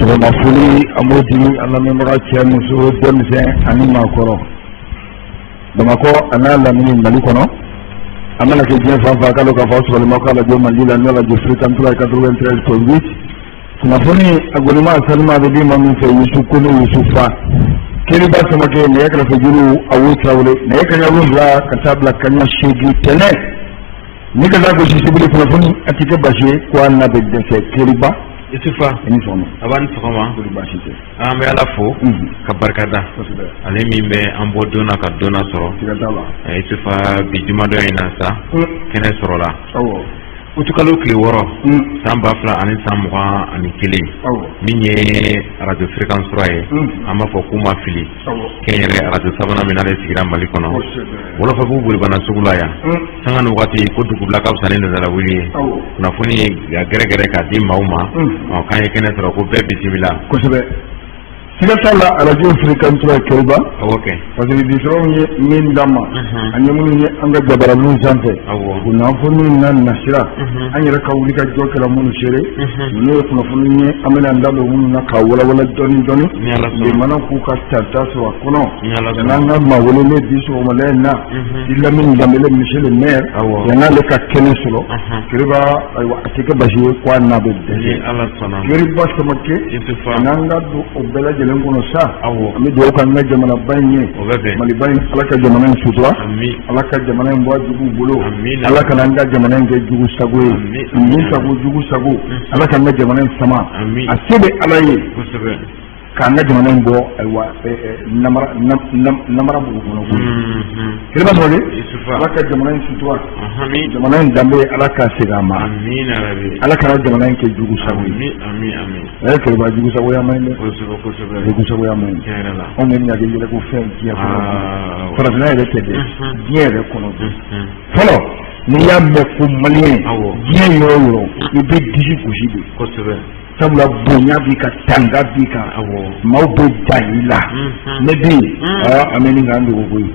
sɔgɔma foli an b'o di an lamɛnbaga cɛ muso denmisɛn ani maakɔrɔ Bamakɔ a n'a lamini Mali kɔnɔ an mana kɛ diɲɛ fan fan kalo k'a fɔ sɔgɔma k'a lajɛ Mali la n'o lajɛ Fréquence 93.8 kunnafoni a gouvernement salima bɛ di ma min fɛ Yusu Kone Yusu Fa Keriba Samakɛ nɛgɛ kɛrɛfɛ juru Awo Traoré nɛgɛ kaɲa 7 ka taa bila kaɲa 8 tɛnɛ ni ka taa gosi sibiri kunnafoni a tɛ kɛ basi ye ko an n'a bɛ dɛsɛ Keriba Isufa abani sɔgɔma an bɛ Ala fo ka barikada ale min bɛ an bɔ donna ka donna sɔrɔ Isufa bi jumadɔ in na sa kɛnɛ sɔrɔla utukalo tile 6 san 2021 min ye radio fréquence 3 ye an b'a fɔ k'u ma fili kɛnyɛrɛ radio sabanan min ale sigira Mali kɔnɔ wolofa b'u boli bana sugu la yan sanga ni waati ko dugubila ka fisa ni nazara wuli ye kunnafoni gɛrɛgɛrɛ k'a di maaw ma k'an ye kɛnɛ sɔrɔ ko bɛɛ bisimila kosɛbɛ siga t'a la radio fréquence 3 Keriba parce que disɔrɔw ye min d'an ma an ye minnu ye an ka jabaraninw sanfɛ kunnafoniw na nasira an yɛrɛ ka wuli ka jɔ kɛra minnu seere n'o ye kunnafoni ye an bɛna an da don minnu na k'a walawala dɔɔni dɔɔni limana k'u ka tata sɔrɔ a kɔnɔ yan'an ka maa welelen bi sɔgɔmada in na di Lamini Danbele monsieur le maire yan'ale ka kɛnɛ sɔrɔ Keriba ayiwa a tɛ kɛ basi ye ko a n'a bɛ dɛsɛ Keriba Samakɛ n'an ka don o bɛɛ lajɛlen kɔnɔ sa an bɛ dugawu k'an ka jamanaba in ye Maliba in Ala ka jamana in sutura Ala ka jamana in bɔ a juguw bolo Ala kana an ka jamana in kɛ jugu sago ye min sago jugu sago Ala k'an ka jamana in sama a se bɛ Ala ye k'an ka jamana in bɔ ayiwa namara bugu kɔnɔ Keriba Samakɛ Ala ka jamana in sutura jamana in danbe Ala ka segin a ma Ala kana jamana in kɛ jugu sago ye Keriba jugu sagoya man ɲi dɛ jugu sagoya man ɲi anw de bɛna kɛ yɛlɛko fɛn diɲɛ kɔnɔ farafinna yɛrɛ tɛ dɛ diɲɛ yɛrɛ kɔnɔ fɔlɔ n'i y'a mɛn ko maliyɛn diɲɛ yɔrɔ o yɔrɔ i bɛ disi gosi de sabula bonya b'i kan tanga b'i kan maaw bɛ ja i la ne bɛ yen an bɛ nin k'an dogo koyi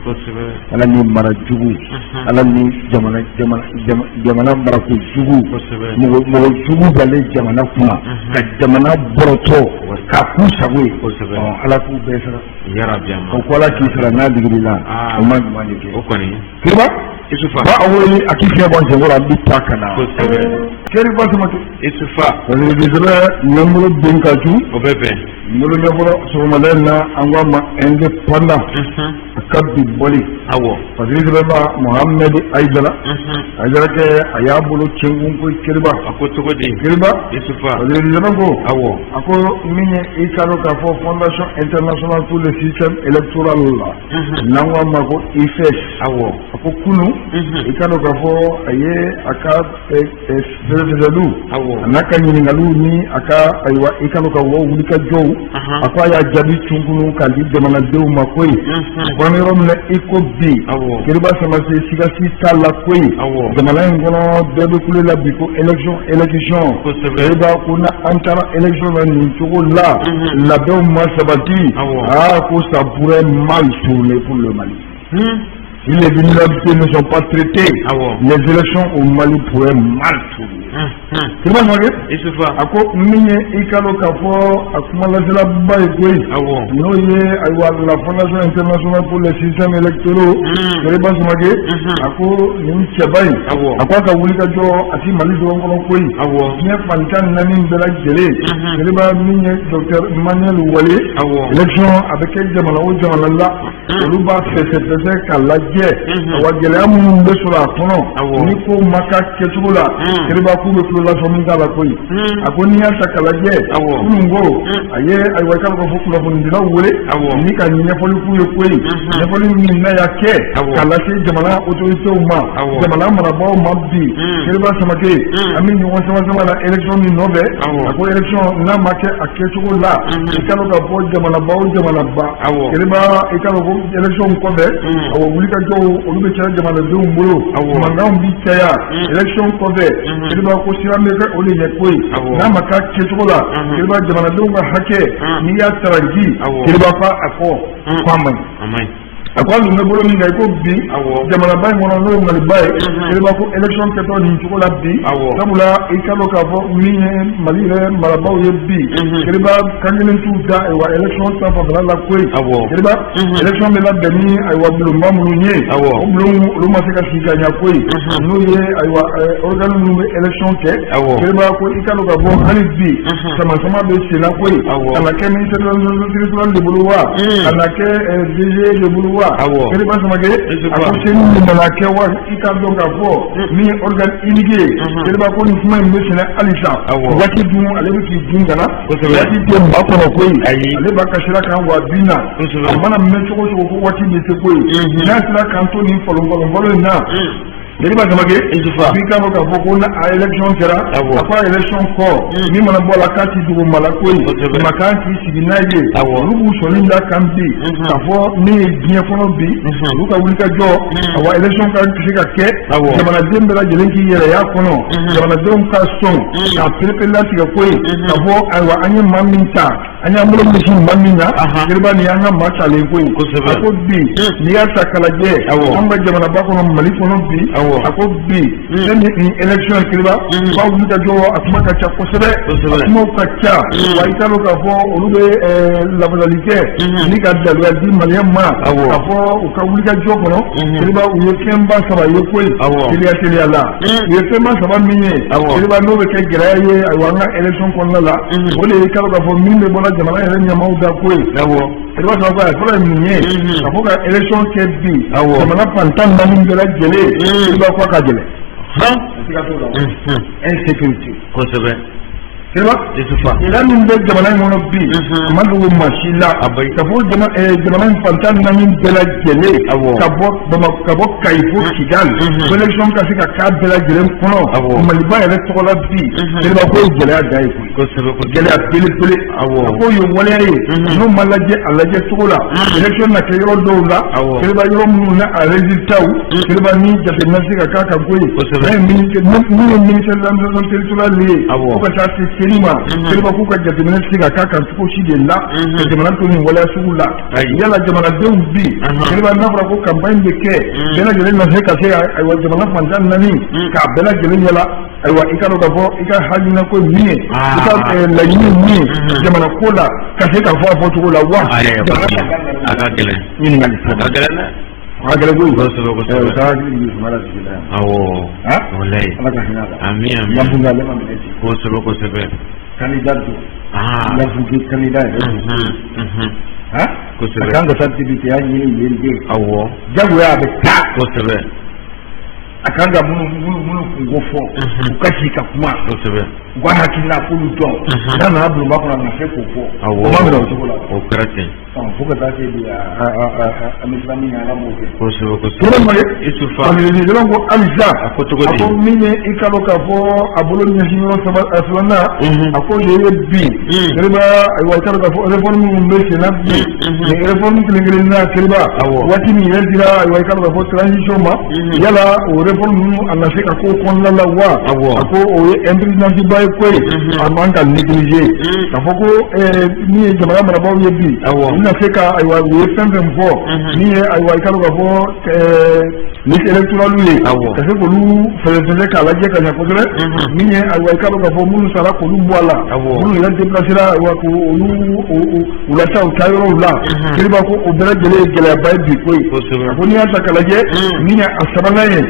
Ala ni mara jugu Ala ni jamana marako jugu mɔgɔ jugu dalen jamana kunna ka jamana bɔrɔtɔ k'a k'u sago ye Ala k'u bɛɛ sara o ko Ala k'i sara n'a digir'i la o ma ɲuman de kɛ Keriba ba a wele a k'i fiɲɛ bɔ n senkɔrɔ an bɛ taa ka na Keriba Samakɛ parce que disɛbɛ ɲɛmɔgɔ den ka ju ngolo ɲɛfɔlɔ sɔgɔmada in na an ko a ma indépendant a ka bi bɔli parce que disɛbɛ Mohamed Aïdara kɛ a y'a bolo cɛnkun ko Keriba Keriba parce que disɛbɛ ko a ko min ye i k'a dɔn k'a fɔ fondation internationale pour le système électoral la n'an ko a ma ko IFES a ko kunu i k'a dɔn k'a fɔ a ye a ka fɛɛrɛfɛsɛliw a n'a ka ɲininkaliw ni a ka ayiwa i k'a dɔn k'a fɔ wulikajɔw a ko a y'a jaabi cunkunu k'a di jamanadenw ma koyi ko an bɛ yɔrɔ min na i ko bi Keriba Samakɛ sigasi t'a la koyi jamana in kɔnɔ bɛɛ bɛ kule la bi ko élection Keriba ko na an taara élection na nin cogo la labɛnw ma sabati ko ça pourrait mal tourner pour le Mali. Si les vulnérabilités ne sont pas traitées, les élections au Mali pourraient mal tourner. Keriba Samakɛ a ko min ye i k'a dɔn k'a fɔ a kuma laselaba ye koyi n'o ye ayiwa la fondation internationale pour les systèmes électoraux Keriba Samakɛ a ko nin cɛba in a ko a ka wulikajɔ a ti Mali dɔrɔn kɔnɔ koyi diɲɛ fantan 4 bɛɛ lajɛlen Keriba min ye docteur Emmanuel Wale élection a bɛ kɛ jamana o jamana la olu b'a fɛsɛfɛsɛ k'a lajɛ awa gɛlɛya minnu bɛ sɔrɔ a kɔnɔ ni ko ma k'a kɛcogo la Keriba k'u bɛ tulolafɔ min k'a la koyi a ko n'i y'a ta k'a lajɛ kunun ko a ye ayiwa i k'a dɔn k'a fɔ kunnafonidilaw wele ni ka ɲɛfɔli k'u ye koyi ɲɛfɔli min n'a y'a kɛ k'a lase jamana autoritéw ma jamana marabaaw ma bi Keriba Samakɛ an bɛ ɲɔgɔn sama la élection min nɔfɛ a ko élection n'a ma kɛ a kɛcogo la i k'a dɔn k'a fɔ jamanaba o jamanaba Keriba i k'a dɔn ko élection kɔfɛ awa wulikajɔw olu bɛ caya jamanadenw bolo mankanw bi caya élection kɔfɛ Keriba ko siran bɛ kɛ o de ɲɛ koyi n'a ma k'a kɛcogo la Keriba jamanadenw ka hakɛ n'i y'a taraki Keriba fa a fɔ ko a man ɲi akwa lu ngabolo mi ngai ko bi jamana bay mo no ngali bay e ba ko election ke to ni ko la bi sabula e kalo ka fo mi mali re marabaw ye bi e ba kanyen tu da e wa election ta fa la ko e ba election me la dani ay wa bulu mamu nye o bulu lu ma se ka shi ka nya ko no ye ay wa organ nu election ke e ba ko e kalo ka fo ali bi sama be se la ko ala ke mi se de bulu wa ala ke DG de bulu kele ba sama ke akoseni ni malake wa ikado ga fo ni organ inige kele ba ko ni kuma ni sene alisa wati dum ale bi dum gana wati dem ba ko ko ale ba ka shira kan wa bina mana me choko ko wati ni se ko na sira kan to ni folo na Jadi ba samage bi ka mo ka foko na election kera apa election ko ni mana bola kati du malako yi makanti siginaye rubu solinda kambi ka fo ni bien fono bi lu ka wulika jo awa election ka kishika ke jamana dembe la jelenki yere ya kono jamana dem ka son ka pepe la tiga ko ka fo awa anya maminta anya mulo mishin mamina girba ni anga machale ko ko bi ni ya sakalaje amba jamana ba kono mali kono bi ako bi ni election kiliba ba wuta jo asuma ka cha kosebe asuma ka cha wa italo ka fo olube la modalité ni ka dalu di maliama ka fo ka wuta jo kono kiliba u yekemba saba yekoi kiliya la yekemba saba minye kiliba no be ke graye wa nga election kono la ole ka ka fo minde bona jamana yere nyama uda koi kiliba saba ka fo minye ka fo ka election ke bi jamana pantan na min bela jele kiliba ko ka jele insécurité kosebe keba ila min be jamana ngono bi amadu mashila ka fo jamana fantan na min bela jele ka bo kaifo kigal election ka sika ka bela jele kono maliba yele tola bi keba ko jele adai kosebe ko jele abele bele ko yo wala yi no malaje alaje tola election na ke yoro dola keba yoro mun na resultat keba ni jabe na sika ka ka ko ni ministre de l'environnement territorial ko ka ta kelima kelima ku ka jateminɛ sigi ka k'a kan cogo si de la ka jamana to nin waleya sugu la yala jamanadenw bi kelima n'a fɔra ko campagne bɛ kɛ bɛɛ lajɛlen na se ka se ayiwa jamana fantan naani k'a bɛɛ lajɛlen yala ayiwa i ka dɔn k'a fɔ i ka hakilina ko min ye i ka laɲini min ye jamana ko la ka se k'a fɔ a fɔ cogo la wa a ka gɛlɛn ɲininkali a ka gɛlɛn dɛ agare ko kosɛbɛ wallahi amin kosɛbɛ candidat ya fuki candidat kosɛbɛ kan ka certificat ya ɲini yende awɔ jagoya bɛ taa kosɛbɛ a kan ka minnu kunko fɔ u ka ci ka kuma kosɛbɛ u ka hakilina k'olu dɔn n'a nana bulonba kɔnɔ a na se k'o fɔ o ma minɛ o cogo la o kɛra ten fo ka taa se bi a misira min ala b'o kɛ kosɛbɛ tuma Isufa dɔrɔn ko alisa a ko cogo di a ko min ye i ka dɔn k'a fɔ a bolo ɲɛsin yɔrɔ sabanan a ko ye bi keriba ayiwa i ka dɔn k'a fɔ réforme minnu bɛ senna bi nin réforme kelen na keriba waati min yɛrɛ dira ayiwa i ka dɔn k'a fɔ transition ma yala o réforme ninnu a na se ka k'o kɔnɔna la wa a ko o ye imprésidence ba ye ko ye a man ka négliger k'a fɔ ko min ye jamana marabaaw ye bi na se ka ayiwa u ye fɛn fɛn fɔ min ye ayiwa i ka dɔn k'a fɔ liste électorale ye ka se k'olu fɛsɛfɛsɛ k'a lajɛ ka ɲɛ kosɛbɛ min ye ayiwa i ka dɔn k'a fɔ minnu sara k'olu bɔ a la minnu yɛrɛ déplacera ayiwa k'olu u lata u taa yɔrɔw la kiriba ko o bɛɛ lajɛlen ye gɛlɛyaba ye bi ko ye a ko n'i y'a ta k'a lajɛ min ye a sabanan ye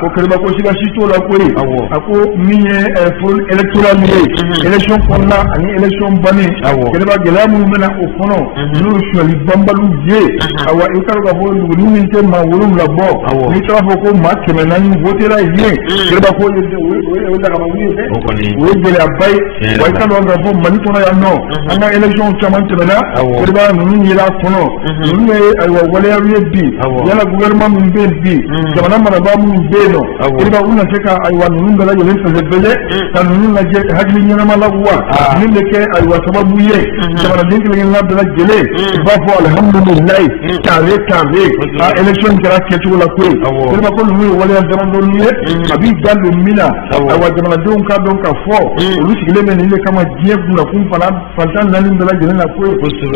ko kiriba ko sigasi t'o la ko ye a ko min ye fraude électorale ye élection kɔnɔna ani élection bannen kiriba gɛlɛya minnu bɛna o kɔnɔ n'o ye suɲɛli banbaliw ye ayiwa i ka dɔn k'a fɔ dugunin min tɛ maa wolonwula bɔ n'i taara fɔ ko maa 400 votera yen kiriba ko o ye dagabali ye dɛ o ye gɛlɛyaba ye wa i ka dɔn k'a fɔ mali kɔnɔ yan nɔ an ka élection caman tɛmɛna kiriba ninnu yera a kɔnɔ ninnu ye ayiwa waleyaw ye bi yala gouvernement min bɛ yen bi jamana marabaa minnu minnu bɛ yen nɔ kiriba u na se ka ayiwa ninnu bɛɛ lajɛlen fɛsɛfɛsɛ ka ninnu lajɛ hakili ɲɛnama la wa min bɛ kɛ ayiwa sababu ye jamanaden kelen-kelenna bɛɛ lajɛlen u b'a fɔ alihamudulilayi taare a élection kɛra kɛcogo la koyi kiriba ko ninnu ye waleya damadɔni ye a b'i da don min na ayiwa jamanadenw ka dɔn ka fɔ olu sigilen bɛ nin de kama diɲɛ kunnakun fantan naani bɛɛ lajɛlen na koyi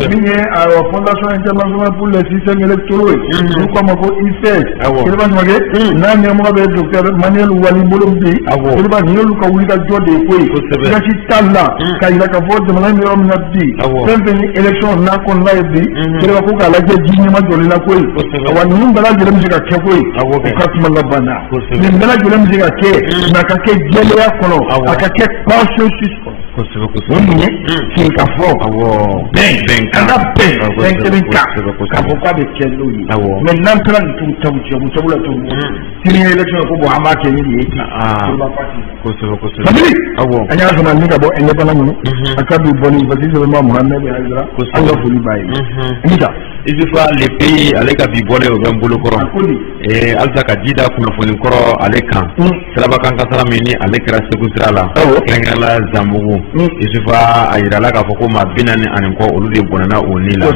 min ye ayiwa fondation internationale pour les systèmes électoraux ye n'u k'a ma ko ICS kiriba ɲumankɛ n'a ɲɛmɔgɔ bɛ docteur Manuel Walibolo bi kiriba nin y'olu ka wulikajɔ de ye koyi gasi t'a la ka yira k'a fɔ jamana in bɛ yɔrɔ min na bi fɛn fɛn ni élection n'a kɔnɔna ye bi kiriba ko k'a lajɛ ji ɲɛma jɔlen la koyi awa ninnu bɛɛ lajɛlen bɛ se ka kɛ koyi u ka kuma laban na nin bɛɛ lajɛlen bɛ se ka kɛ nka a ka kɛ jɛlenya kɔnɔ a ka kɛ consensus kɔnɔ o mun ye sigi ka fɔ bɛn an ka bɛn fɛn kelen kan k'a fɔ k'a bɛ kɛ n'o ye mɛ n'an taara nin tugu tabu la tugu sini ye élection ko bon an b'a kɛ ni nin ye ten kabini an y'a sɔrɔ ni ka bɔ indépendant ninnu a ka bi bɔ ni parce que sɛbɛnba Mohamed Aïdara an ka foli b'a ye Mita Isufa le pays ale ka bi bɔlen o bɛ n bolo kɔrɔ halisa ka ji da kunnafoni kɔrɔ ale kan sirabakan kasara min ni ale kɛra Segu sira la kɛrɛnkɛrɛnla Zanbugu Isufa a yirala k'a fɔ ko maa 40 kɔ olu de bɔnɛna o ni la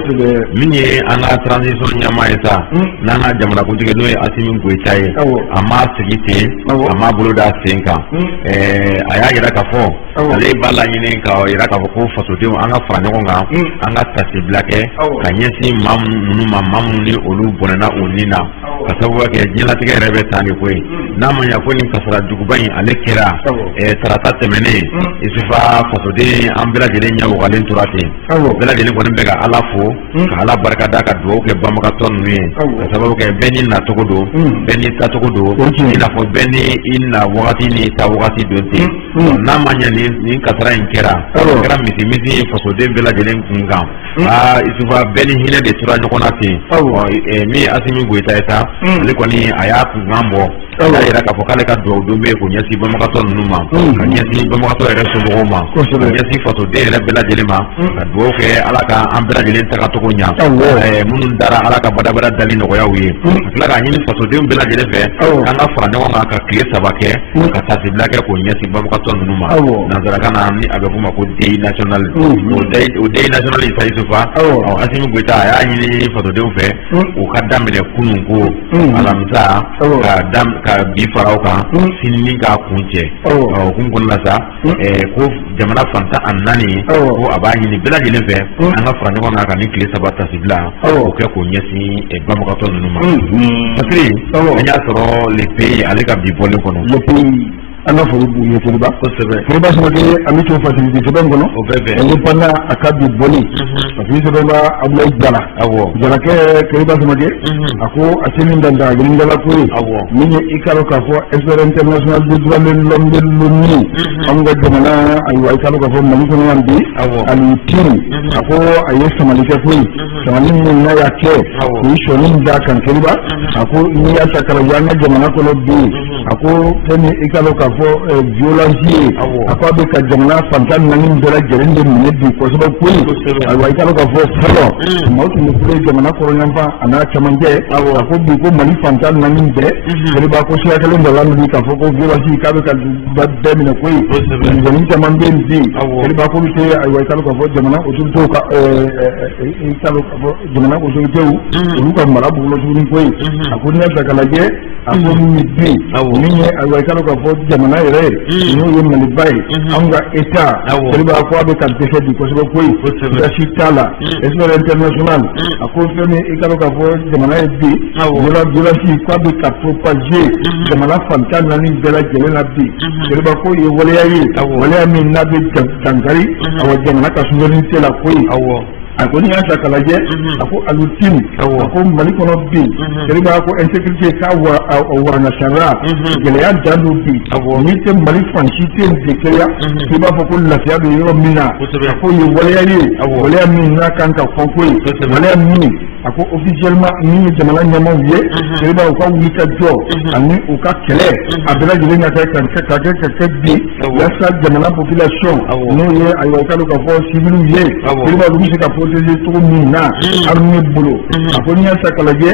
min ye an ka transition ɲɛmaa ye sa n'an ka jamanakuntigi n'o ye Asimi Goyita ye a ma sigi ten a ma bolo da sen kan a y'a yira k'a fɔ ale b'a laɲini k'a yira k'a fɔ ko fasodenw an ka fara ɲɔgɔn kan an ka tasibila kɛ ka ɲɛsin maa minnu ma maa minnu ni olu bɔnɛna o ni na ka sababu kɛ diɲɛlatigɛ yɛrɛ bɛ taa de koyi n'a ma ɲɛ ko nin kasara juguba in ale kɛra tarata tɛmɛnen Isufa fasoden an bɛɛ lajɛlen ɲɛ wagalen tora ten bɛɛ lajɛlen kɔni bɛ ka Ala fo ka Ala barikada ka dugawu kɛ banbagatɔ ninnu ye ka sababu kɛ bɛɛ ni nacogo don bɛɛ ni tacogo don i n'a fɔ bɛɛ ni i na wagati ni ta wagati don ten n'a ma ɲɛ nin kasara in kɛra misi fasoden bɛɛ lajɛlen kun kan Isufa bɛɛ ni hinɛ de tora ɲɔgɔn na ten min ye Asimi Goyita ye sa ale kɔni a y'a kunkan bɔ a y'a yira k'a fɔ k'ale ka dugawu don bɛ k'o ɲɛsin banbagatɔ ninnu ma ka ɲɛsin banbagatɔ yɛrɛ somɔgɔw ma ka ɲɛsin fasoden yɛrɛ bɛɛ lajɛlen ma ka dugawu kɛ Ala ka an bɛɛ lajɛlen tagacogo ɲa minnu dara Ala ka badabada dali nɔgɔyaw ye ka tila k'a ɲini fasodenw bɛɛ lajɛlen fɛ k'an ka fara ɲɔgɔn kan ka tile 3 kɛ ka tasibila kɛ k'o ɲɛsin banbagatɔ ninnu ma nanzarakan na ni a bɛ f'o ma ko deuil national o deuil national sa Isufa Asimi Goyita a y'a ɲini fasodenw fɛ u ka daminɛ kunun ko alamisa ka bi faraw kan sini ni k'a kun cɛ o kun kɔnɔna sa ko jamana fantan 4 ko a b'a ɲini bɛɛ lajɛlen fɛ an ka fara ɲɔgɔn kan ka ni tile 3 tasibila o kɛ k'o ɲɛsin banbagatɔ ninnu ma Patiri an y'a sɔrɔ le pays ale ka bi bɔlen kɔnɔ an ka foro b'u ye Kiriba kosɛbɛ Kiriba Samakɛ an bɛ t'o facilité sɛbɛn kɔnɔ indépendant a ka bi bɔli parce que sɛbɛnba Abulayi Jalakɛ Kiriba Samakɛ a ko a se min dan da Giringala ko ye min ye i k'a dɔn k'a fɔ expert international de droit de l'homme de l'ONU an ka jamana ayiwa i k'a dɔn k'a fɔ Mali kɔnɔ yan bi ani Tiri a ko a ye samalikɛ ko ye samali min n'a y'a kɛ k'i sɔnni d'a kan Kiriba a ko n'i y'a ta k'a lajɛ an ka jamana kɔnɔ bi a ko fɛn min i k'a dɔn k'a fɔ violence ye a ko a bɛ ka jamana fantan 4 bɛɛ lajɛlen de minɛ bi kosɛbɛ koyi ayiwa i k'a dɔn k'a fɔ fɔlɔ maaw tun bɛ kule jamana kɔrɔyanfan a n'a camancɛ a ko bi ko Mali fantan 4 bɛɛ Kiriba ko siya kelen dɔ lamini k'a fɔ ko violence k'a bɛ ka bɛɛ minɛ koyi misɛnnin caman bɛ yen bi Kiriba k'olu tɛ ayiwa i k'a dɔn k'a fɔ jamana autoritew ka i k'a dɔn k'a fɔ jamana autoritew olu ka mara b'u la tuguni koyi a ko n'i y'a ta k'a lajɛ a ko min ye bi min ye ayiwa i k'a dɔn k'a fɔ jamana yɛrɛ n'o ye Maliba ye an ka État Kiriba ko a bɛ ka dɛsɛ bi kosɛbɛ koyi gasi t'a la expert international a ko fɛn min i k'a dɔn k'a fɔ jamana ye bi violence ko a bɛ ka propager jamana fantan 4 bɛɛ lajɛlen na bi Kiriba ko ye waleya ye waleya min n'a bɛ dankari awa jamana ka souveraineté la koyi a ko n'i y'a ta k'a lajɛ a ko alutime a ko Mali kɔnɔ bi Kiriba ko insécurité k'a waranga sariya gɛlɛya dan do bi n'i tɛ Mali fan si tɛ de kɛya k'i b'a fɔ ko lafiya bɛ yɔrɔ min na a ko ye waleya ye waleya min n'a kan ka fɔ koyi waleya min a ko officiellement ni ye jamana ɲɛmaaw ye kɛlɛba u ka wuli ka jɔ ani u ka kɛlɛ a bɛɛ lajɛlen ka kɛ bi yaasa jamana population n'o ye ayiwa i ka dɔn k'a fɔ civiliw ye kɛlɛba olu bɛ se ka protéger cogo min na armée bolo a ko n'i y'a ta k'a lajɛ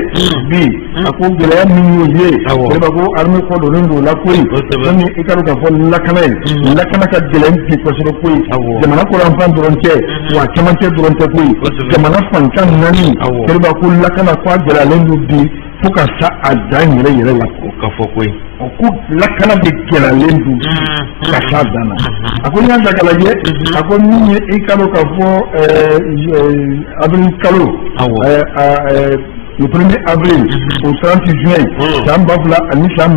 bi a ko gɛlɛya min y'o ye kɛlɛba ko armée kɔdɔnnen don o la koyi yanni i ka dɔn k'a fɔ lakana ye lakana ka gɛlɛn bi kosɛbɛ koyi jamana kɔrɔnfan dɔrɔn tɛ wa cɛmancɛ dɔrɔn tɛ koyi jamana fantan naani kɛlɛba ko lakana ko a gɛlɛyalen don bi fo ka sa a dan yɛrɛ la ka fɔ koyi ko lakana de gɛlɛyalen don ka sa a dan na a ko n'i y'a ta k'a lajɛ a ko min ye i ka dɔn k'a fɔ avril kalo le 1er avril au 30 juin san 2021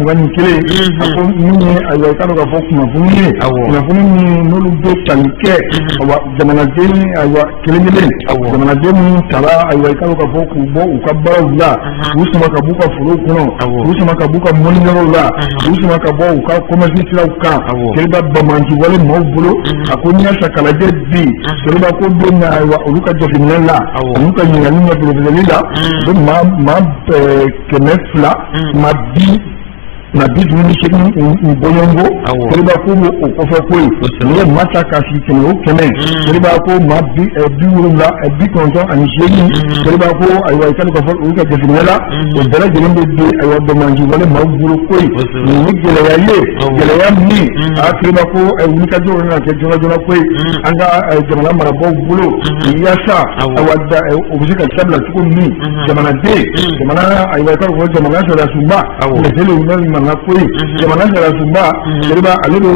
a ko min ye ayiwa i ka dɔn k'a fɔ kunnafoni ye kunnafoni min n'olu bɛ tali kɛ ayiwa jamanaden ayiwa kelen jamanaden minnu tara ayiwa i ka dɔn k'a fɔ k'u bɔ u ka baaraw la k'u sama ka b'u ka forow kɔnɔ k'u sama ka b'u ka mɔniyɔrɔw la k'u sama ka bɔ u ka commerce siraw kan kɛlɛba bamanji wale maaw bolo a ko n'i y'a ta k'a lajɛ bi kɛlɛba ko don na ayiwa olu ka jateminɛ la olu ka ɲininkali ɲɛfɔlɔfɔlɔli la u bɛ maa 200 maa 58 bɔɲɔngo kɛlɛba ko o kɔfɛ koyi n'i ye maa ta k'a sigi 100 kɛlɛba ko maa 98 kɛlɛba ko ayiwa i ka dɔn k'a fɔ olu ka jateminɛ la o bɛɛ lajɛlen bɛ di ayiwa dɔmanji wale maaw bolo koyi nin ye gɛlɛya ye gɛlɛya min kɛlɛba ko wulikajɔ kan ka kɛ joona koyi an ka jamana marabaaw bolo yaasa ayiwa o bɛ se ka dabila cogo min jamanaden jamana ayiwa i ka dɔn k'a fɔ jamana sariyasunba na koyi jamana sariyasunba kɛlɛba ale bɛ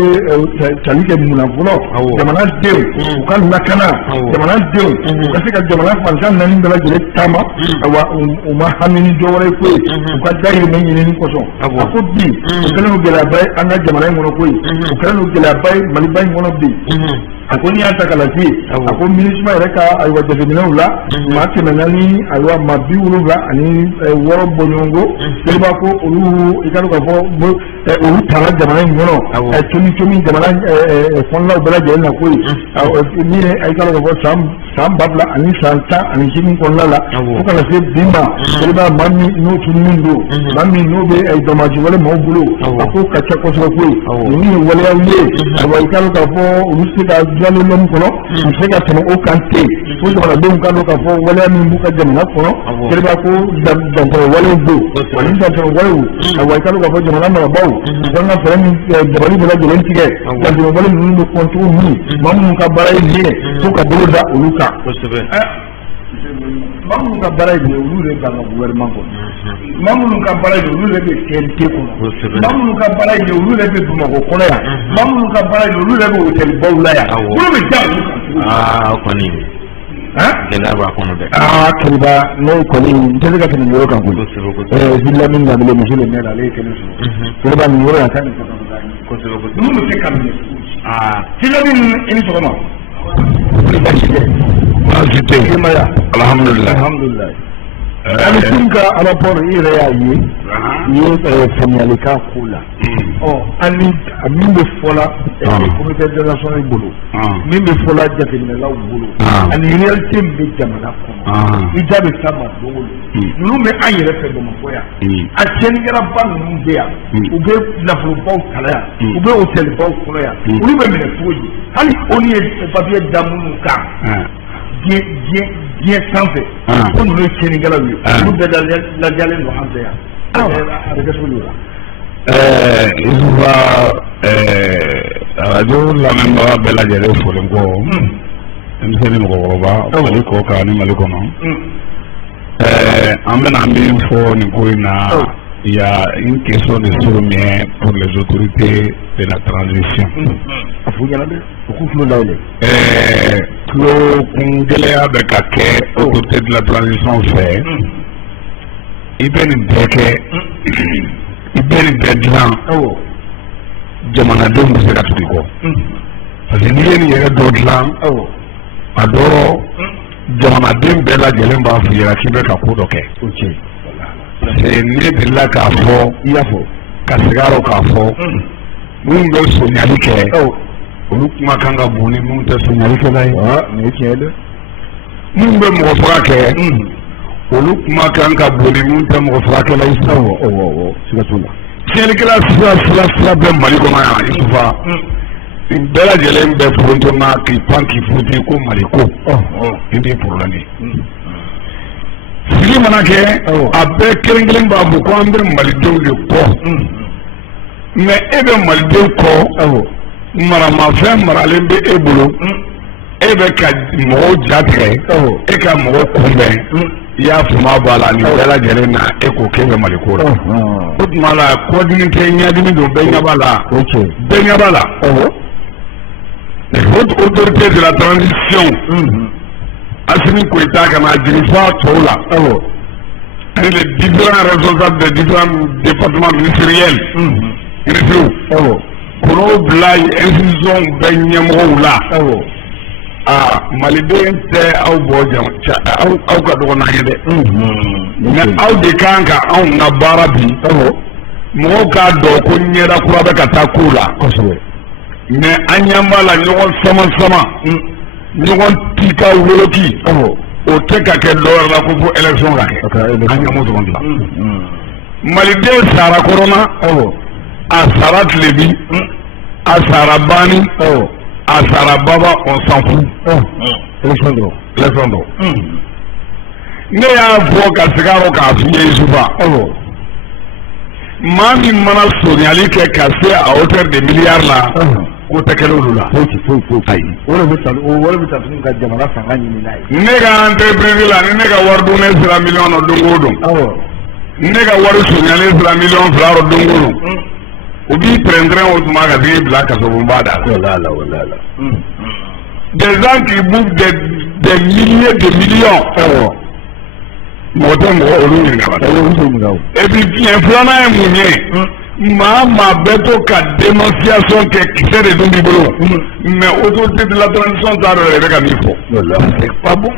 tali kɛ mun na fɔlɔ jamanadenw u ka lakana jamanadenw u ka se ka jamana fantan naani bɛɛ lajɛlen taama ayiwa u ma hami ni dɔ wɛrɛ ye koyi u ka dayirimɛ ɲinini kosɔn a ko bi u kɛlen don gɛlɛyaba ye an ka jamana in kɔnɔ koyi u kɛlen don gɛlɛyaba ye maliba in kɔnɔ bi a ko n'i y'a ta k'a lajɛ a ko minisma yɛrɛ ka ayiwa jateminɛw la maa 400 ayiwa maa 76 bɔɲɔgɔnko kɛlɛba ko olu i ka dɔn k'a fɔ olu taara jamana in kɔnɔ comi jamana kɔnɔnaw bɛɛ lajɛlen na koyi min ye i ka dɔn k'a fɔ san 2018 kɔnɔna la fo kana se bi ma kɛlɛba maa min n'o tunun don maa min n'o bɛ dɔnmaji wale maaw bolo a ko ka ca kosɛbɛ koyi ninnu ye waleyaw ye ayiwa i ka dɔn k'a fɔ olu se ka dilanni lɔmu kɔnɔ u se ka tɛmɛ o kan ten fo jamanadenw ka dɔn k'a fɔ waleya min b'u ka jamana kɔnɔ kɛlɛba ko dantɛmɛ walew don wa ni dantɛmɛ walew ayiwa i ka dɔn k'a fɔ jamana marabaaw u kan ka fɛɛrɛ min dabali bɛɛ lajɛlen tigɛ dantɛmɛ wale ninnu bɛ kɔn cogo min maa minnu ka baara ye nin ye fo ka bolo da olu kan maa minnu ka baara ye nin ye olu de b'an ka gouvernement kɔnɔ maa minnu ka baara ye nin olu de bɛ CNT kɔnɔ maa minnu ka baara ye nin olu de bɛ Bamakɔ kɔnɔ yan maa minnu ka baara ye nin olu de bɛ hôtelbaw la yan olu bɛ ja olu kan kɔni gɛlɛya b'a kɔnɔ dɛ kɛlɛba n'o kɔni n tɛ se ka tɛmɛ nin yɔrɔ kan koyi Bilamin Danbele monsieur le maire ale ye kɛnɛ sɔrɔ kɛlɛba nin yɔrɔ yan ka nin kosɛbɛ ninnu bɛ se ka minɛ Bilamin i ni sɔgɔma baasi tɛ baasi tɛ denbaya alhamdulilayi ani tun ka rapport i yɛrɛ y'a ye i ye faamuyali k'a ko la ani min bɛ fɔla comité international bolo min bɛ fɔla jateminɛlaw bolo ani réalité min bɛ jamana kɔnɔ i da bɛ s'a ma don o don ninnu bɛ an yɛrɛ fɛ Bamakɔ yan a tiɲɛnikɛlaba ninnu bɛ yan u bɛ nafolobaw kala yan u bɛ hôtelbaw kɔnɔ yan olu bɛ minɛ cogo di hali ONU ye papier da minnu kan diɲɛ sanfɛ ko ninnu ye tiɲɛnikɛlaw ye olu bɛɛ lajalen don an fɛ yan a bɛ kɛ cogo di o la Isufa arajo lamɛnbaga bɛɛ lajɛlen folen kɔ denmisɛnnin mɔgɔkɔrɔba Mali kɔ kan ni Mali kɔnɔ an bɛna min fɔ nin ko in na il y a une question de soutien pour les autorités de la transition. Tulo kun gɛlɛya bɛ ka kɛ autorité de la transition fɛ i bɛ nin bɛɛ kɛ i bɛ nin bɛɛ dilan jamanadenw bɛ se ka tugu i kɔ parce que n'i ye nin yɛrɛ dɔ dilan a dɔ jamanaden bɛɛ lajɛlen b'a fɔ i ɲɛna k'i bɛ ka ko dɔ kɛ parce que ne delila k'a fɔ i y'a fɔ ka segin a rɔ k'a fɔ minnu bɛ sonyali kɛ olu kuma kan ka bon ni minnu tɛ sonyali kɛla ye minnu bɛ mɔgɔ faga kɛ olu kuma kan ka boli mun tɛ mɔgɔ furakɛla ye siga t'o la tiɲɛlikɛla sira bɛ Mali kɔnɔ yan Isufa bɛɛ lajɛlen bɛ foronto na k'i pan k'i futi ko Mali ko nin de ye problème ye sigi mana kɛ a bɛɛ kelen kelen b'a fɔ ko an bɛ malidenw de kɔ mais e bɛ malidenw kɔ maramafɛn maralen bɛ e bolo e bɛ ka mɔgɔw jatigɛ e ka mɔgɔw kunbɛn i y'a fama b'a la nin bɛɛ lajɛlen na e ko k'e bɛ Maliko la o tuma la kɔdimi tɛ ɲɛdimi don bɛɛ ɲɛ b'a la bɛɛ ɲɛ b'a la haute autorité de la transition Assimi Goïta kana jigin f'a tɔw la ani les différents responsables des différents départements ministériels ministres k'olu bila institution bɛɛ ɲɛmɔgɔw la maliden tɛ aw bɔ aw ka dɔgɔn n'an ye dɛ mais aw de kan ka anw ka baara bi mɔgɔw k'a dɔn ko ɲɛda kura bɛ ka taa kow la mais an ɲɛ b'a la ɲɔgɔn sama ɲɔgɔn tika woloki o tɛ ka kɛ dɔwɛrɛ la ko fo élection ka kɛ an ɲɛmɔ dɔrɔn de la maliden sara kɔrɔna a sara tilebi a sara bani a sara baba on s'en fout élection dɔrɔn ne y'a fɔ ka sigaro k'a f'i ye Isufa maa min mana soniyali kɛ ka se a hauteur de milliards la ko tɛ kɛlɛ olu la ayi o de bɛ taa tuguni ka jamana fanga ɲini n'a ye ne ka entreprise la ni ne ka wari dunne sera million na don o don ne ka wari soniyalen sera million 2 don o don o b'i prendre o tuma ka tigi bila kasobonba da la des gens qui bouffent des milliers de millions mɔgɔ tɛ mɔgɔ olu ɲininka et puis fiɲɛ filanan ye mun ye maa bɛɛ to ka dénonciation kɛ kisɛ de dun b'i bolo mais autorité de la transition t'a dɔn yɛrɛ bɛ ka min fɔ c'est pas bon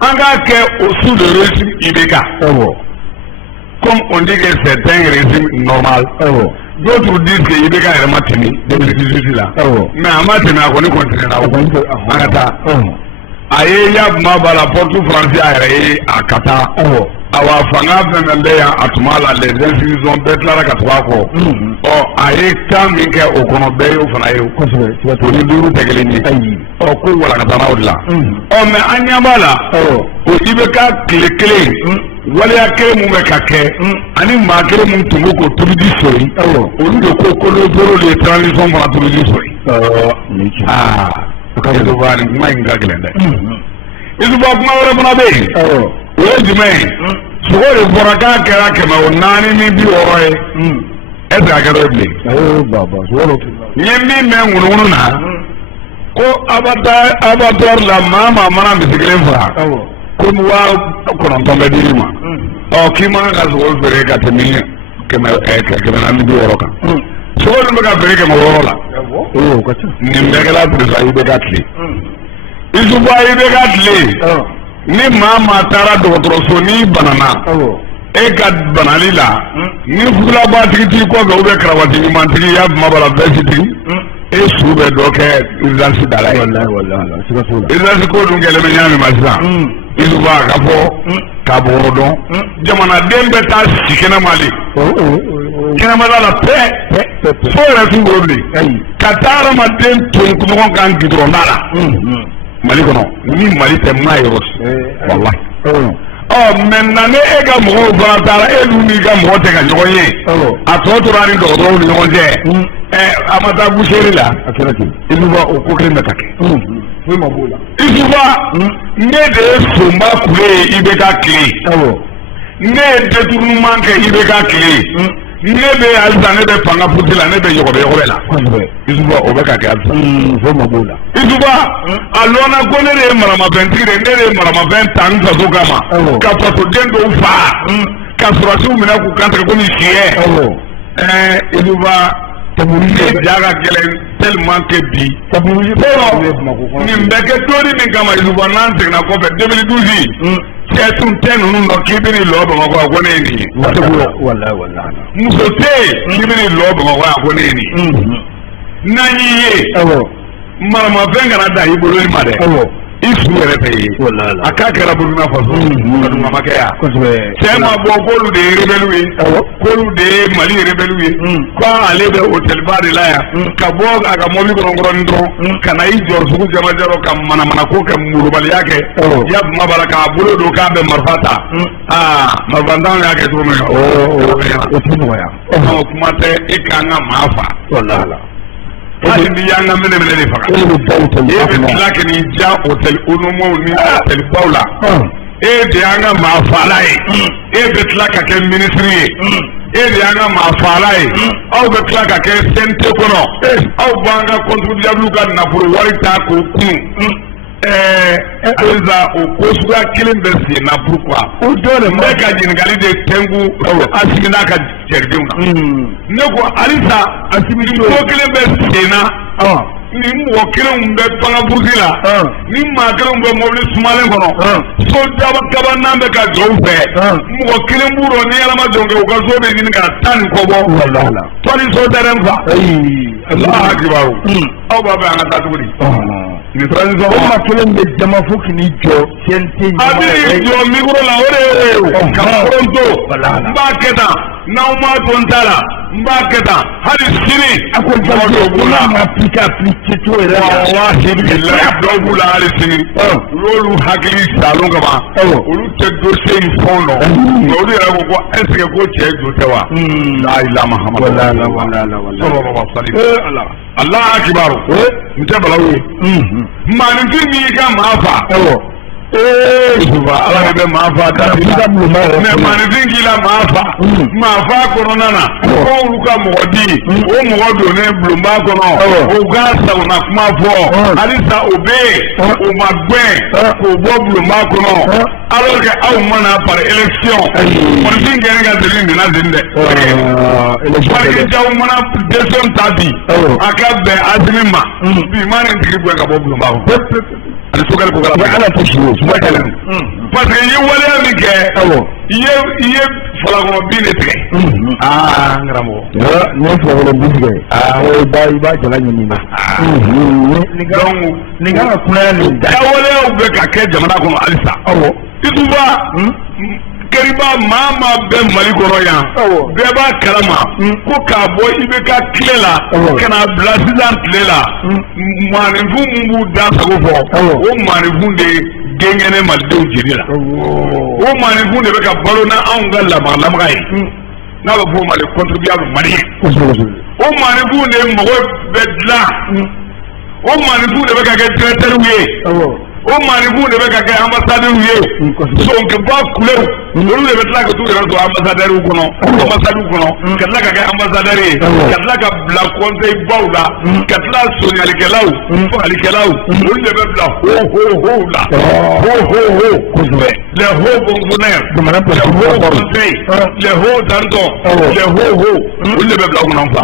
an k'a kɛ au sous le régime IBK comme on dit que c'est un régime normal d'autres disent que IBK yɛrɛ ma tɛmɛ 2018 la mais a ma tɛmɛ a kɔni continue na an ka taa a ye yabuma b'a la porte français a yɛrɛ ye a ka taa awa fanga fɛn fɛn bɛ yan a tuma la les institutions bɛɛ tilara ka tugu a kɔ a ye temps min kɛ o kɔnɔ bɛɛ y'o fana ye o ni duuru tɛ kelen ye ko walakatana o de la mais an ɲɛ b'a la o IBK tile kelen waleya kelen mun bɛ ka kɛ ani maa kelen mun tun b'o ko turudi sori olu de ko kolosoro de ye transition fana turudi sori Isufa nin kuma in ka gɛlɛn dɛ Isufa kuma wɛrɛ fana bɛ yen o ye jumɛn ye sogo de fɔra k'a kɛra 400 ni 60 ye est-ce que a kɛra bilen n ye min mɛn ŋunuŋunu na ko abattoir la maa mana misi kelen faga ko 900 bɛ dir'i ma k'i man ka sogo feere ka tɛmɛ 460 kan sogo dun bɛ ka feere 600 la nin bɛɛ kɛla président IBK tile Isufa IBK tile ni maa taara dɔgɔtɔrɔso ni banana e ka banali la ni fugulabatigi t'i kɔfɛ ou bien karawati ɲumantigi y'a kuma b'a la vɛsitigi e su bɛ dɔ kɛ urgence da la ye urgence ko dun kɛlen bɛ ɲagami ma sisan Isufa ka fɔ k'a bɔgɔ dɔn jamanaden bɛ taa si kɛnɛma de kɛnɛmada la pɛ fo yɛrɛ t'u bolo bilen ka taa adamaden ton ɲɔgɔn kan gidɔrɔnda la Mali kɔnɔ ni Mali tɛ maa yɔrɔ wallahi maintenant ne e ka mɔgɔw fana taara e dun n'i ka mɔgɔ tɛ ka ɲɔgɔn ye a tɔ tora ni dɔgɔtɔrɔw ni ɲɔgɔn cɛ a ma taa boucherie la Isufa o ko kelen bɛ ka kɛ Isufa ne de ye sonba kule ye IBK tile ne ye détournement kɛ IBK tile ne bɛ halisa ne bɛ fanga puti la ne bɛ yɔgɔbɛ la Isufa o bɛ ka kɛ halisa Isufa a lɔnna ko ne de ye maramafɛntigi de ne de ye maramafɛn ta n faso kama ka fasoden dɔw faa ka sɔrɔsiw minɛ k'u kantigɛ komi siyɛ Isufa ne ja ka gɛlɛn tellement que bi nin bɛ kɛ tori min kama Isufa n'an seginna kɔfɛ 2012 cɛ tun tɛ ninnu dɔn k'i bɛ nin lɔ Bamakɔ a ko ne ye nin ye muso tɛ yen k'i bɛ nin lɔ Bamakɔ a ko ne ye nin ye n'an y'i ye maramafɛn kana da i bolo ma dɛ isu yɛrɛ tɛ ye a k'a kɛra Burkina Faso ka ma kɛ yan cɛ ma bɔ k'olu de ye rebelle ye k'olu de ye Mali rebelle ye ko ale bɛ hôtelba de la yan ka bɔ a ka mobili kɔnɔ dɔrɔn ka na i jɔ sugu jamajɛrɔ ka manamana ko kɛ murubaliya kɛ ya kuma b'a la k'a bolo don k'a bɛ marifa ta marifantanw y'a kɛ cogo min na o tɛ nɔgɔya kuma tɛ e k'an ka maa fa hali ni y'an ka minɛ de faga e bɛ tila ka n'i ja hôtel onomow ni hôtel baw la e de y'an ka maa fala ye e bɛ tila ka kɛ ministre ye e de y'an ka maa fala ye aw bɛ tila ka kɛ CNT kɔnɔ aw b'an ka contribuable ka nafolo wari ta k'o kun Aliza o ko suguya kelen bɛ sen na pourquoi o dɔw n bɛ ka ɲininkali de tɛnku Asimi n'a ka jɛridenw na ne ko Alisa Asimi ko kelen bɛ sen na ni mɔgɔ kelenw bɛ pangaburusi la ni maa kelenw bɛ mobili sumalen kɔnɔ so daba n'an bɛ ka jɔ u fɛ mɔgɔ kelen b'u rɔ ni Ala ma jɔn kɛ u ka so bɛ ɲini ka taa nin kɔ bɔ tɔni so tɛ dɛ n fa Alahu akibaru aw b'a fɛ an ka taa cogo di ma kelen bɛ jama fo k'i jɔ CNT a bɛ jɔ micro la o de ye ka foronto n b'a kɛ tan n'aw m'a to n ta la n b'a kɛ tan hali sini a ko jɔn n'a ma appliquer to yɛrɛ wallahi billahi dɔw b'u la hali sini y'olu hakili salon kama olu tɛ dossier in fɛnw dɔn mais olu yɛrɛ ko est ce que ko cɛ jo tɛ wa la ilaha Muhammadu sallallahu alaihi wasallam Allah akibaru n tɛ balawu ye maaninfin min y'i ka maa fa Ala de bɛ maa fa da mais maaninfin k'i la maa fa kɔnɔna na ko olu ka mɔgɔ di o mɔgɔ donnen bulonba kɔnɔ o ka sagona kuma fɔ halisa o bɛ yen o ma gbɛn k'o bɔ bulonba kɔnɔ alors que aw mana par élection maaninfin kɛlen ka deli nin na deni dɛ parikejaw mana décision ta bi a ka bɛn Asimi ma bi maa nin tigi bɔ ka bɔ bulonba kɔnɔ ale sokɛli ko kala ala tɛ sigi suma kɛlɛ parce que i ye waleya min kɛ i ye falakɔnɔ bin de tigɛ n karamɔgɔ ne ye falakɔnɔ bin tigɛ i b'a jala ɲini na donc nin kan ka kunaya nin da waleyaw bɛ ka kɛ jamana kɔnɔ halisa Isuba Keriba maa bɛ Mali kɔnɔ yan bɛɛ b'a kalama ko k'a bɔ i bɛ ka tile la ka na bila sisan tile la maaninfin min b'u da sago fɔ o maaninfin de gɛngɛnɛ malidenw jeli la o maaninfin de bɛ ka balo na anw ka lamaga ye n'a bɛ f'o ma le contribuable malien o maaninfin de mɔgɔ bɛ dilan o maaninfin de bɛ ka kɛ directeur ye o maaninfin de bɛ ka kɛ ambassadeur ye sonkɛba kulew olu de bɛ tila ka t'u yɛrɛ sɔrɔ ambassadeur kɔnɔ ambassade kɔnɔ ka tila ka kɛ ambassadeur ye ka tila ka bila conseil baw la ka tila sonyalikɛlaw fagalikɛlaw olu de bɛ bila ho la ho kosɛbɛ les hauts fonctionnaires les hauts conseils les hauts tantons les ho olu de bɛ bila kunna fa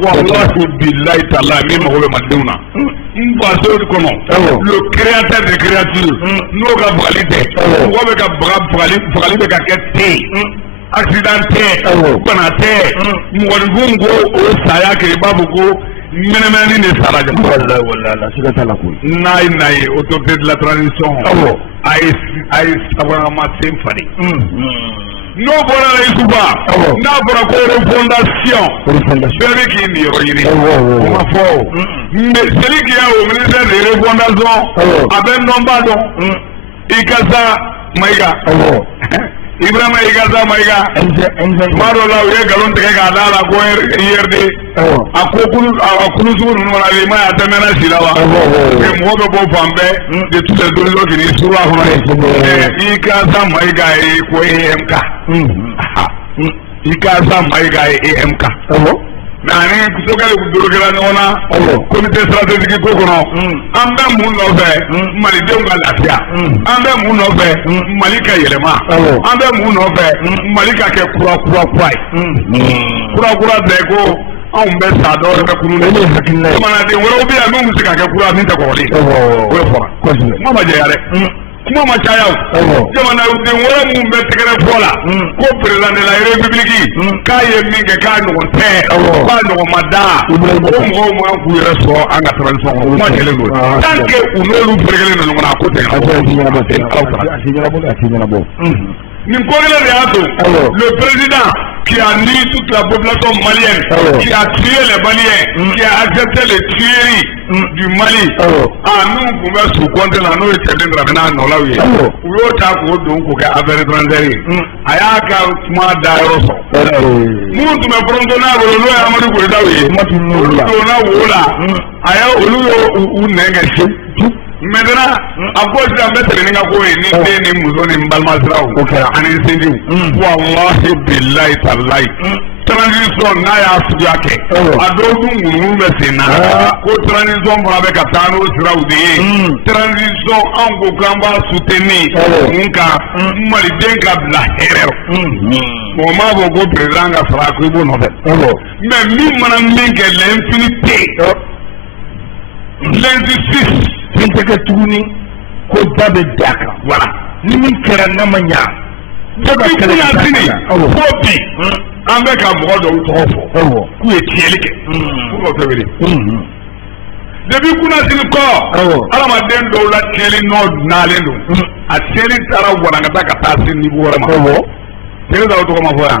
wallahi billahi taala min mago bɛ malidenw na n faso kɔnɔ le créateur de créature n'o ka fagali tɛ mɔgɔ bɛ ka fagali bɛ ka kɛ ten accident tɛ bana tɛ mɔgɔninfin ko o saya kɛ i b'a fɔ ko mɛnɛmɛnɛni de sara jama n'a ye autorité de la transition a ye sabanama sen falen n'o bɔra la Isuba n'a fɔra ko refondation bɛɛ bɛ k'i niyɔrɔ ɲini o ma fɔ mais celui qui est au ministère de refondation a bɛ nɔnba dɔn Ikasa Mayiga Ibrahima Ikasa Mayiga tuma dɔ la u ye nkalon tigɛ k'a da la ko IRD a ko kulu sugu ninnu kɔnɔ i ma ye a tɛmɛna si la wa mɔgɔ bɛ bɔ fan bɛɛ de tous les horizons k'i ni suru a kɔnɔ ye Ikasa Mayiga ye ko EMK Ikasa Mayiga ye EMK mais ani sokɛli dorogera ɲɔgɔn na comité stratégique ko kɔnɔ an bɛ mun nɔfɛ malidenw ka lafiya an bɛ mun nɔfɛ Mali ka yɛlɛma an bɛ mun nɔfɛ Mali ka kɛ kura tɛ ko anw bɛ sa dɔw bɛ kunun jamanaden wɛrɛw bɛ yan min bɛ se ka kɛ kura min tɛ kɔrɔlen o ye fɔra kuma ma jɛya dɛ kuma ma caya jamanaden wɛrɛ mun bɛ tɛgɛrɛ fɔ la ko président de la république k'a ye min kɛ k'a ɲɔgɔn tɛ k'a ɲɔgɔn ma da o mɔgɔw man k'u yɛrɛ sɔrɔ an ka tradition kɔnɔ kuma jɛlen don tant que u n'olu ferekelen don ɲɔgɔn na a ko tɛ ɲɛnabɔ nin ko kelen de y'a to le président qui a nié toute la population malienne qui a tué les Maliens qui a accepté les tueries du Mali nous tun bɛ su compte la n'o ye cɛden dara n'a nɔlaw ye u y'o ta k'o don k'o kɛ affaire étrangère ye a y'a ka kuma da yɔrɔ sɔrɔ minnu tun bɛ fronto n'a bolo n'o ye Amadu Koyitaw ye olu donna wo la a ye olu y'u nɛn kɛ maintenant a ko sisan n bɛ tɛmɛ ni ka ko ye ni den ni muso ni balimasiraw ani sinjiw wallahi billahi tallahi transition n'a y'a suguya kɛ a dɔw dun ŋunuŋunu bɛ sen na ko transition fana bɛ ka taa n'o siraw de ye transition anw ko k'an b'a soutenir mun kan maliden ka bila hɛrɛ mɔgɔ m'a fɔ ko président ka sara ko i b'o nɔfɛ mais min mana min kɛ l'infinité l'injustice n tɛ kɛ tuguni ko da bɛ da kan voilà ni min kɛra n'a ma ɲa depuis kunasini fo bi an bɛ ka mɔgɔ dɔw tɔgɔ fɔ k'u ye tiɲɛli kɛ fo k'o kɛ wele depuis kunasini kɔ adamaden dɔw la tiɲɛli nɔ nalen don a tiɲɛli taara walankata ka taa se niveau wɛrɛ ma tiɲɛli dɔw tɔgɔ ma fɔ yan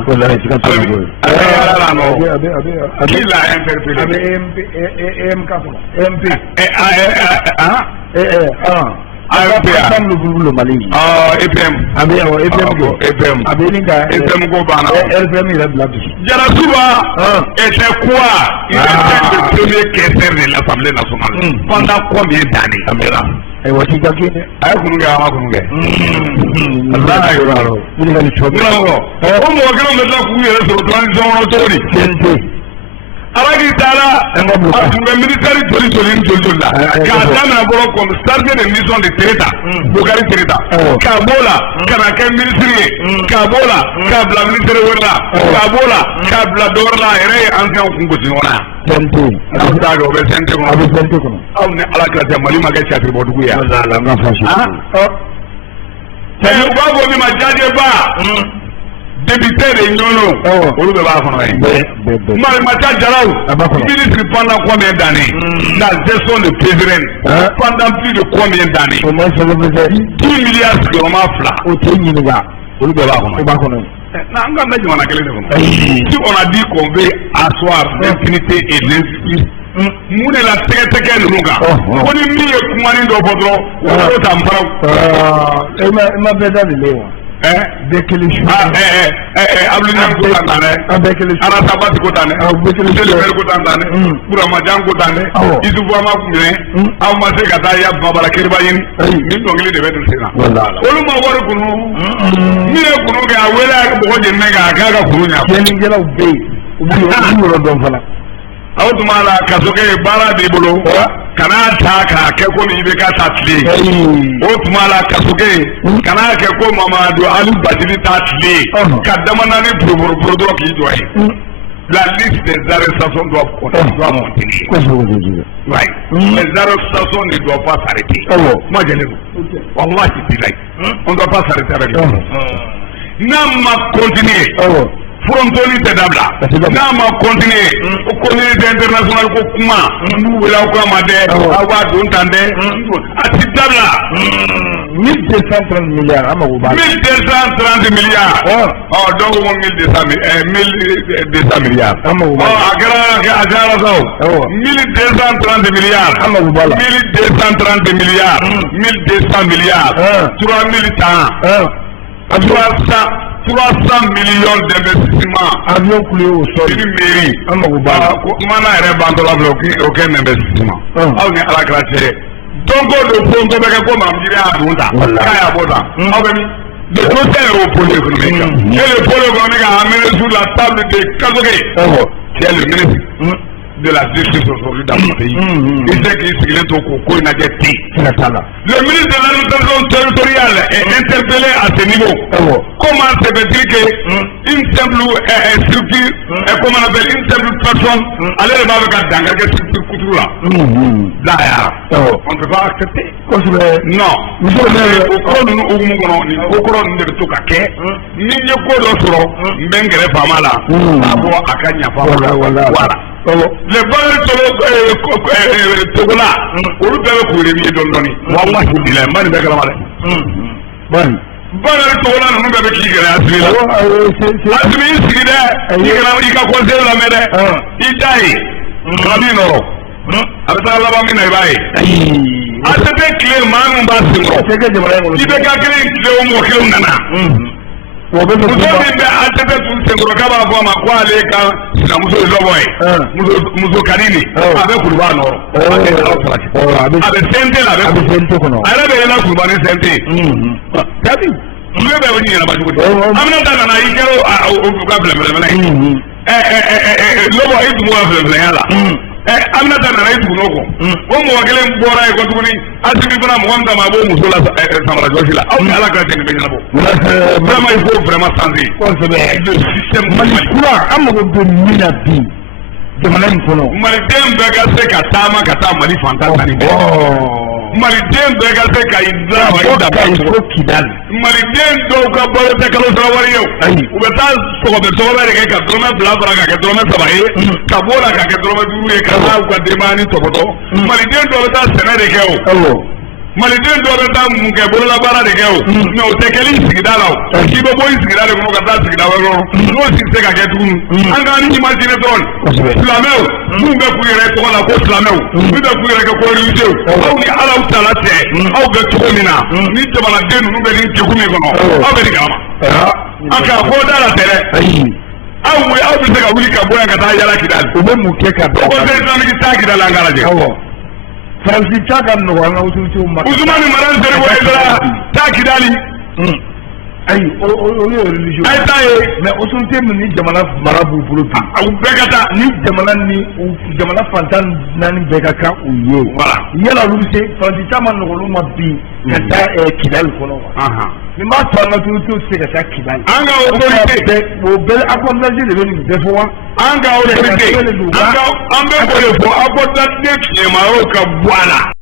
qui l'a interpellé EPM ko banna Jarasuba était quoi? Il était le premier questeur de l'Assemblée nationale pendant combien d'années? A ye kunu kɛ a ma kunu kɛ Allah ka yɔrɔ la o mɔgɔ kelen bɛ tila k'u yɛrɛ sɔrɔ transition kɔnɔ cogo di Ala k'i taala a tun bɛ militaire joli la k'a daminɛ fɔlɔ comme chargé de mission de Tereta Bokari Tereta k'a b'o la ka na kɛ ministre ye k'a b'o la k'a bila ministère wɛrɛ la k'a b'o la k'a bila dɔ wɛrɛ la a yɛrɛ ye ancien kun gosi ɲɔgɔn na yan aw t'a dɔn o bɛ CNT kɔnɔ aw ni Ala kira cɛ Mali ma kɛ catiribɔdugu ye u b'a fɔ min ma Jajɛba député de Ɲɔnɔ olu bɛɛ b'a kɔnɔ ye Marimata Jaraw ministre pendant combien d'années la gestion de président pendant plus de combien d'années 10 milliards sigiyɔrɔma 2 o tɛ ɲininka olu bɛɛ b'a kɔnɔ an ka mɛn jamana kelen de kɔnɔ si on a dit qu'on veut asseoir l'infinité et l'injustice mun de la tɛgɛtɛgɛ ninnu kan ko ni min ye kumanin dɔ fɔ dɔrɔn o t'o ta n faraw i ma bɛɛ da nin wa bɛɛ kelen su Abdulaye ko tan dɛ Arasabati ko tan dɛ Selemɛri ko tan dɛ Buramajan ko tan dɛ Isufu ma kun minɛ aw ma se ka taa ya Babara Keriba ɲini nin dɔnkili de bɛ don sen na olu ma wari kunu min ye kunu kɛ a wele a mɔgɔ jeninen kan a k'a ka kunu ɲa tiɲɛnikɛlaw bɛ yen u b'u yɔrɔ dɔn fana aw tuma la kaso kɛ baara b'i bolo kana ta k'a kɛ komi i bɛ k'a ta tile o tuma la kaso kɛ kana kɛ ko Mamadu Ali Badiri ta tile ka damanani poro dɔrɔn k'i jɔ ye la liste des arrestations doit continuer les arrestations ne doivent pas s'arrêter moi je l'ai wallahi billahi on ne doit pas s'arrêter avec n'a ma continuer frontoli tɛ dabila n'a ma continuer o communauté internationale ko kuma n'u wele aw k'a ma dɛ aw b'a don tan dɛ a ti dabila 1230 milliards an mago b'a la 1230 milliards donc ko 1200 milliards an mago b'a la a kɛra a cayara sa o 1230 milliards an mago b'a la 1230 milliards 1200 milliards 3000 temps 300 millions d'investissements. Avion coulé au sol. Une mairie. Mana yɛrɛ bantɔla filɛ o kɛ investissement. Aw ni Ala kira cɛ. Donc le fond bɛ kɛ ko Mamadi y'a dun ta. K'a y'a bɔ tan. Aw bɛ min? Le dossier est au pôle économique. Et le pôle économique a amené sur la table de Kasoke. Qui est le ministre de la justice aujourd'hui dans mon pays. Il sait qu'il s'est tout au n'a Le ministre de l'administration territoriale est interpellé à ce niveau. Comment se fait-il qu'une simple structure, comment on appelle une simple personne, allez le avec un danga qui structure couture là. Là, on ne peut pas accepter. Non. Nous sommes au courant de tout cas. Ni je ko do soro mbengere fama la abo akanya fama voilà le bagay togola olu bebe ko rebi don doni wallahi billahi man be kala male bagay togola no bebe ki gara asila asimi sigide ni ka conseil la mede idai kamino abata la ba mina ibai asete clé manu ba singo ibe ka clé o mo clé nana muso min bɛ atɛtɛ tun senkɔrɔ k'a b'a fɔ a ma ko ale ka sinamuso ye lɔbɔ ye muso kadini a bɛ kuruba nɔrɔ a bɛ sente la a bɛ sente kɔnɔ a yɛrɛ bɛ yɛlɛ kuruba ni sente dabi olu bɛ wuli yɛlɛma cogo di Aminata nana i kɛra o ka filɛfilɛfilɛ ye lɔbɔ i tun b'o ka filɛfilɛya la Aminata nana i tugu n'o kɔ o mɔgɔ kelen bɔra ye ko tuguni Asimi fana mɔgɔ min kama a b'o muso la samara jɔsi la aw ni Ala ka jɛn bɛ ɲɛnabɔ vraiment il faut vraiment changer le système Mali kura an mago bɛ min na bi jamana in kɔnɔ maliden bɛɛ ka se ka taama ka taa Mali fantan naani bɛɛ maliden bɛɛ ka se ka i da Kidali maliden dɔw ka balo tɛ kalo sara wari ye u bɛ taa sɔgɔbɛ de kɛ ka dɔrɔmɛ 2 fara ka kɛ dɔrɔmɛ 3 ye ka bɔ la ka kɛ dɔrɔmɛ 5 ye ka taa u ka denbaya tɔbɔtɔ maliden dɔw bɛ taa sɛnɛ de kɛ o maliden dɔw bɛ taa mun kɛ bololabaara de kɛ o mais o tɛ kɛli sigida la o k'i bɛ bɔ i sigida de kɔnɔ ka taa sigida wɛrɛ kɔnɔ n'o si tɛ se ka kɛ tuguni an k'an imaginer dɔrɔn silamɛw minnu bɛ k'u yɛrɛ tɔgɔ la ko silamɛw minnu bɛ k'u yɛrɛ kɛ ko religieux aw ni Ala tala cɛ aw bɛ cogo min na ni jamanaden ninnu bɛ nin degun min kɔnɔ aw bɛ nin kalama a ka fɔ da la tɛ dɛ aw bɛ se ka wuli ka bɔ yan ka taa yala Kidali u bɛ mun kɛ ka bɛn conseil islamique taa Kidali an k'a lajɛ Faransi ta ka nɔgɔ an ka autorité ma Usumani Maran Seribo Aidara taa Kidali ayi o ye religieux ayi ta ye mais autorité min ni jamana mara b'u bolo bi u bɛɛ ka taa ni jamana fantan naani bɛɛ ka kan u ye yala olu bɛ se Faransi ta ma nɔgɔ olu ma bi ka taa Kidali kɔnɔ wa nin b'a to an ka autorité se ka taa Kidali an ka autorité o bɛɛ abordage de bɛ nin bɛɛ fɔ wa an ka autorité an bɛ o de fɔ abordage tiɲɛma yɔrɔ ka bɔ a la.